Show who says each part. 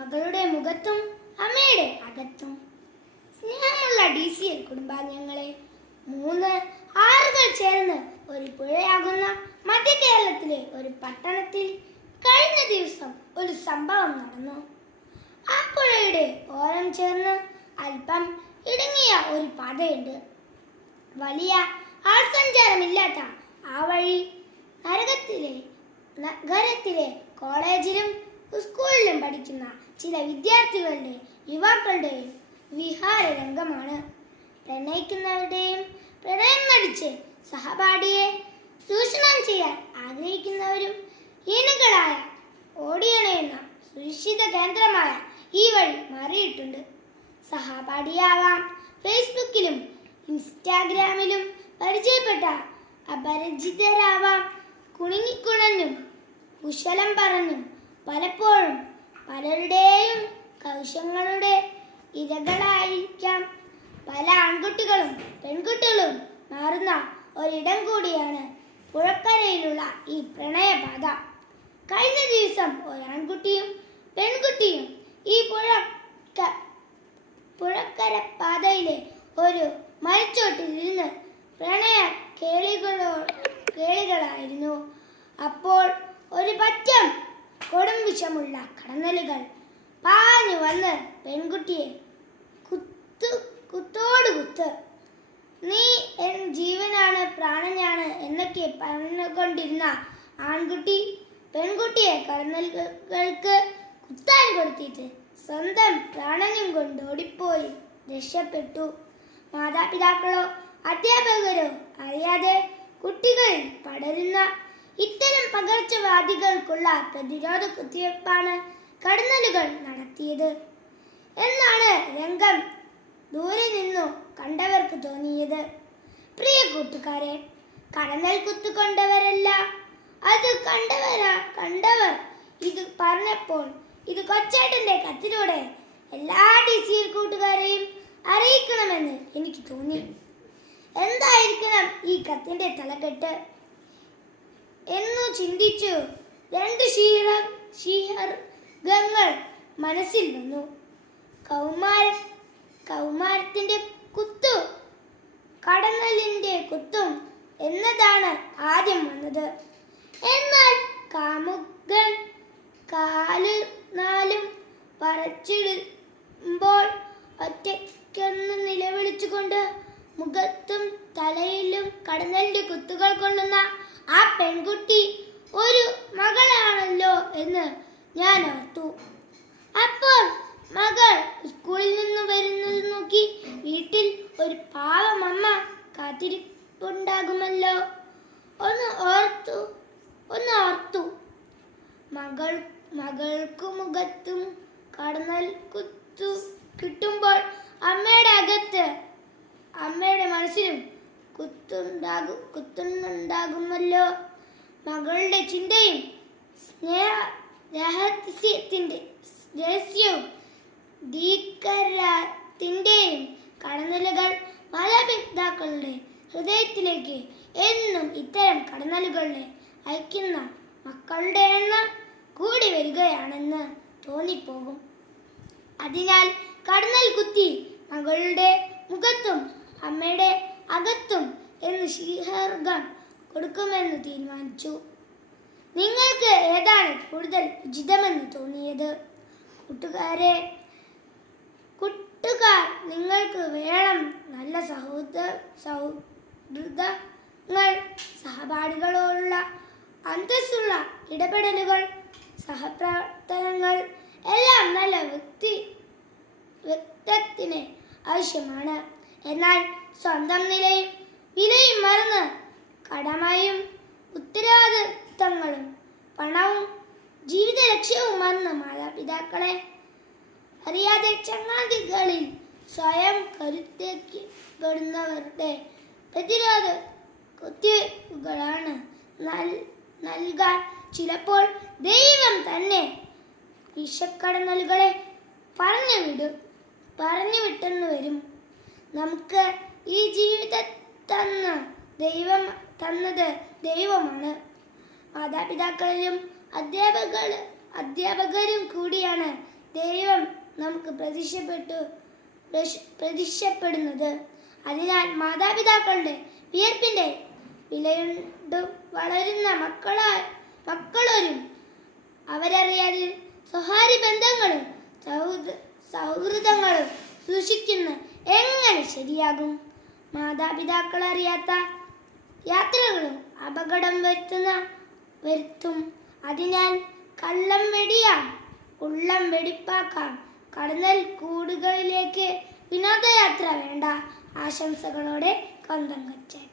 Speaker 1: മകളുടെ മുഖത്തും അമ്മയുടെ അകത്തും. സ്നേഹമുള്ള ഡി സി എൽ കുടുംബാംഗങ്ങളെ മൂന്ന് ആറുകൾ ചേർന്ന് ഒരു പുഴയാകുന്ന മധ്യ കേരളത്തിലെ ഒരു പട്ടണത്തിൽ കഴിഞ്ഞ ദിവസം ഒരു സംഭവം നടന്നു. ആ പുഴയുടെ ഓരം ചേർന്ന് അല്പം ഇടുങ്ങിയ ഒരു പാതയുണ്ട്. വലിയ ആൾസഞ്ചാരമില്ലാത്ത ആ വഴി നരകത്തിലെ നഗരത്തിലെ കോളേജിലും സ്കൂളിലും പഠിക്കുന്ന ചില വിദ്യാർത്ഥികളുടെയും യുവാക്കളുടെയും വിഹാര രംഗമാണ് പ്രണയിക്കുന്നവരുടെയും പ്രണയം നടിച്ച് സഹപാഠിയെ ചൂഷണം ചെയ്യാൻ ആഗ്രഹിക്കുന്നവരും ഈനുകളായ ഓടിയണയുന്ന സുരക്ഷിത കേന്ദ്രമായ ഈ വഴി മാറിയിട്ടുണ്ട്. സഹപാഠിയാവാം. ഫേസ്ബുക്കിലും ഇൻസ്റ്റാഗ്രാമിലും പരിചയപ്പെട്ട അപരിചിതരാവാം. കുണുങ്ങിക്കുണഞ്ഞും കുശലം പറഞ്ഞും പലപ്പോഴും പലരുടെയും കൗശങ്ങളുടെ ഇരകളായിരിക്കാം. പല ആൺകുട്ടികളും പെൺകുട്ടികളും മാറുന്ന ഒരിടം കൂടിയാണ് പുഴക്കരയിലുള്ള ഈ പ്രണയപാത. കഴിഞ്ഞ ദിവസം ഒരാൺകുട്ടിയും പെൺകുട്ടിയും ഈ പുഴ പുഴക്കര പാതയിലെ ഒരു മരച്ചോട്ടിൽ നിന്ന് പ്രണയ കേളികളോ കേളികളായിരുന്നു അപ്പോൾ ഒരു പറ്റം കൊടും വിഷമുള്ള കടന്നലുകൾ. പാഞ്ഞു വന്ന് പെൺകുട്ടിയെ കുത്തു കുത്തോട് കുത്ത്. നീ എൻ ജീവനാണ് പ്രാണനാണ് എന്നൊക്കെ പറഞ്ഞുകൊണ്ടിരുന്ന ആൺകുട്ടി പെൺകുട്ടിയെ കടന്നലുകൾക്ക് കുത്താൻ കൊടുത്തിട്ട് സ്വന്തം പ്രാണനും കൊണ്ട് ഓടിപ്പോയി. രക്ഷപ്പെട്ടു. മാതാപിതാക്കളോ അധ്യാപകരോ അറിയാതെ കുട്ടികളിൽ പടരുന്ന ഇത്തരം പകർച്ചവാദികൾക്കുള്ള പ്രതിരോധ കുത്തിവയ്പ്പാണ് കടന്നലുകൾ നടത്തിയത്. എന്നാണ് രംഗം ദൂരെ നിന്നു കണ്ടവർക്ക് തോന്നിയത്. പ്രിയ കൂട്ടുകാരെ കടന്നൽ കുത്തുകൊണ്ടവരല്ല അത് കണ്ടവരാ കണ്ടവർ. ഇത് പറഞ്ഞപ്പോൾ ഇത് കൊച്ചേട്ടന്റെ കത്തിലൂടെ എല്ലാ ഡി സി കൂട്ടുകാരെയും അറിയിക്കണമെന്ന് എനിക്ക് തോന്നി. എന്തായിരിക്കണം ഈ കത്തിന്റെ തലക്കെട്ട്? എന്നു ചിന്തിച്ചു. രണ്ട് ക്ഷീര ശീഹർഗങ്ങൾ മനസ്സിൽ നിന്നു. കൗമാര കൗമാരത്തിന്റെ കുത്തു കടന്നലിന്റെ കുത്തും എന്നതാണ് ആദ്യം വന്നത്. എന്നാൽ കാമുകൻ കാൽ നാലും പറച്ചിടുമ്പോൾ ഒറ്റയ്ക്കൊന്ന് നിലവിളിച്ചുകൊണ്ട് മുഖത്തും തലയിലും കടന്നലിന്റെ കുത്തുകൾ കൊള്ളുന്ന ആ പെൺകുട്ടി ഒരു മകളാണല്ലോ എന്ന് ഞാൻ ഓർത്തു. അപ്പോൾ മകൾ സ്കൂളിൽ നിന്ന് വരുന്നത് നോക്കി വീട്ടിൽ ഒരു പാവമമ്മ കാത്തിരിപ്പുണ്ടാകുമല്ലോ. ഒന്ന് ഓർത്തു ഒന്ന് ഓർത്തു. മകൾ മകൾക്കു മുഖത്തും കടന്നൽ കുത്തു കിട്ടുമ്പോൾ അമ്മയുടെ അകത്ത് അമ്മയുടെ മനസ്സിലും കുത്തുണ്ടാകും കുത്തുന്നുണ്ടാകുമല്ലോ. മകളുടെ ചിന്തയും സ്നേഹ രഹസ്യത്തിന്റെ രഹസ്യവും ധീകരത്തിന്റെയും കടന്നലുകൾ മാതാപിതാക്കളുടെ ഹൃദയത്തിലേക്ക് എന്നും ഇത്തരം കടന്നലുകളെ അയക്കുന്ന മക്കളുടെ എണ്ണം കൂടി വരികയാണെന്ന് തോന്നിപ്പോകും. അതിനാൽ കടന്നൽ കുത്തി മകളുടെ മുഖത്തും അമ്മയുടെ അകത്തും എന്ന് ശീഹർഗം കൊടുക്കുമെന്ന് തീരുമാനിച്ചു. നിങ്ങൾക്ക് ഏതാണ് കൂടുതൽ ഉചിതമെന്ന് തോന്നിയത്? കൂട്ടുകാരെ കൂട്ടുകാർ നിങ്ങൾക്ക് വേണം നല്ല സഹോദ സൗഹൃദങ്ങൾ സഹപാഠികളോടുള്ള അന്തസ്സുള്ള ഇടപെടലുകൾ സഹപ്രവർത്തനങ്ങൾ എല്ലാം നല്ല വ്യക്തി വ്യക്തത്തിന് ആവശ്യമാണ്. എന്നാൽ സ്വന്തം നിലയും വിലയും മറന്ന് കടമയും ഉത്തരവാദിത്തങ്ങളും പണവും ജീവിത ലക്ഷ്യവും മറന്ന് മാതാപിതാക്കളെ അറിയാതെ ചങ്ങാതികളിൽ സ്വയം കരുത്തേക്കപ്പെടുന്നവരുടെ പ്രതിരോധ കുത്തിവയ്പ്പുകളാണ് നൽ- നൽകാൻ ചിലപ്പോൾ ദൈവം തന്നെ വിഷക്കടന്നലുകളെ പറഞ്ഞു വിടും പറഞ്ഞു വിട്ടെന്ന് വരും. നമുക്ക് ഈ ജീവിതം തന്ന ദൈവം തന്നത് ദൈവമാണ്. മാതാപിതാക്കളിലും അധ്യാപകർ അധ്യാപകരും കൂടിയാണ് ദൈവം നമുക്ക് പ്രതീക്ഷപ്പെട്ടു പ്രതീക്ഷപ്പെടുന്നത് അതിനാൽ മാതാപിതാക്കളുടെ വിയർപ്പിന്റെ വിലയുണ്ട് വളരുന്ന മക്കളാ മക്കളൊരും അവരറിയാതെ സ്വകാര്യ ബന്ധങ്ങളും സൗഹൃദ സൗഹൃദങ്ങളും സൂക്ഷിക്കുന്ന എങ്ങനെ ശരിയാകും? മാതാപിതാക്കൾ അറിയാത്ത യാത്രകളും അപകടം വരുത്തുന്ന വരുത്തും. അതിനാൽ കള്ളം വെടിയാം ഉള്ളം വെടിപ്പാക്കാം. കടന്നൽ കൂടുകളിലേക്ക് വിനോദയാത്ര വേണ്ട. ആശംസകളോടെ കൊന്തം കൊച്ചൻ